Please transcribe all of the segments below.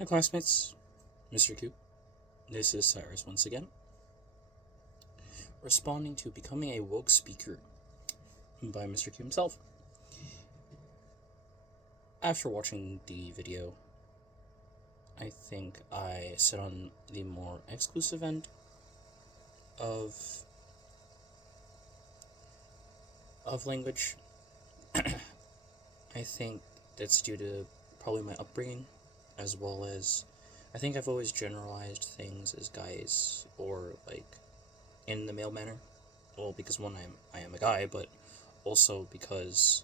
Hi classmates, Mr. Q. This is Cyrus once again, responding to Becoming a Woke Speaker by Mr. Q himself. After watching the video, I think I sit on the more exclusive end of language. I think that's due to probably my upbringing, as well as I think I've always generalized things as guys, or like in the male manner. Well, because one, I am a guy, but also because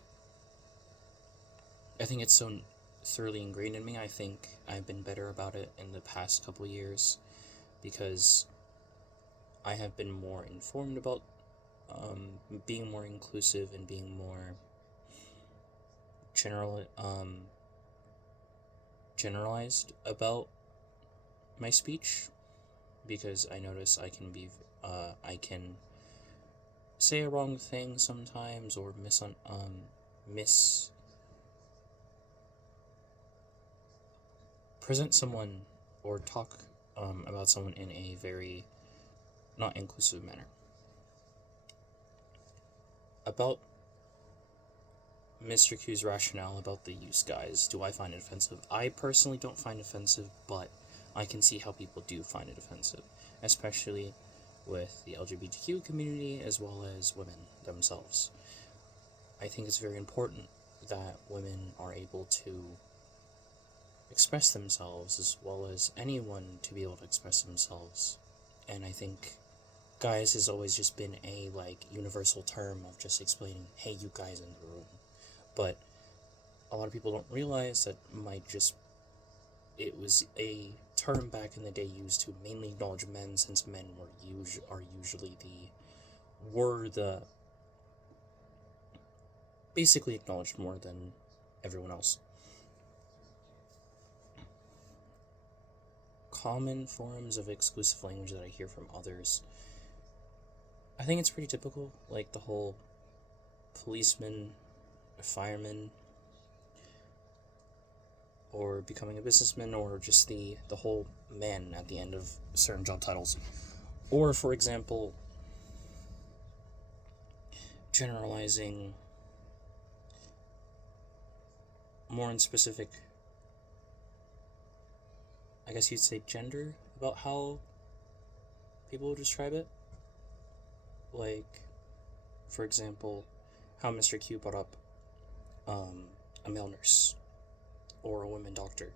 I think it's so thoroughly ingrained in me. I think I've been better about it in the past couple years because I have been more informed about being more inclusive and being more generalized about my speech, because I notice I can say a wrong thing sometimes, or present someone or talk about someone in a very not inclusive manner. About Mr. Q's rationale about the use guys, do I find it offensive? I personally don't find it offensive, but I can see how people do find it offensive, especially with the LGBTQ community as well as women themselves. I think it's very important that women are able to express themselves, as well as anyone to be able to express themselves. And I think guys has always just been a universal term of just explaining, hey, you guys in the room. But a lot of people don't realize that it was a term back in the day used to mainly acknowledge men, since men are usually basically acknowledged more than everyone else. Common forms of exclusive language that I hear from others, I think it's pretty typical, like the whole policeman, fireman, or becoming a businessman, or just the whole man at the end of certain job titles. Or, for example, generalizing more in specific, I guess you'd say, gender, about how people would describe it. Like, for example, how Mr. Q brought up a male nurse or a woman doctor.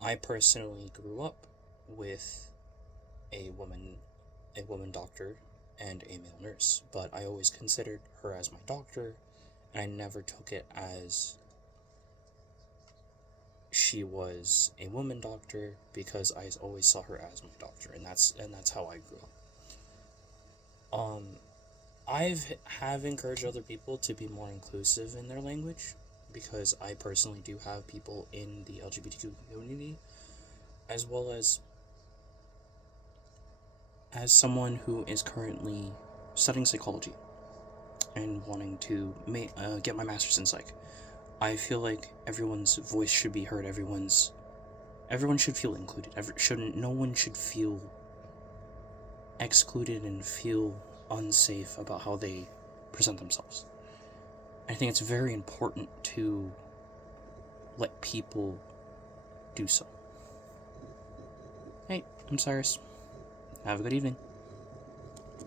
I personally grew up with a woman doctor and a male nurse, but I always considered her as my doctor, and I never took it as she was a woman doctor, because I always saw her as my doctor, and that's how I grew up. Have encouraged other people to be more inclusive in their language, because I personally do have people in the LGBTQ community, as well as someone who is currently studying psychology and wanting to get my master's in psych. I feel like everyone's voice should be heard. Everyone should feel included. No one should feel excluded and feel unsafe about how they present themselves. I think it's very important to let people do so. Hey, I'm Cyrus. Have a good evening.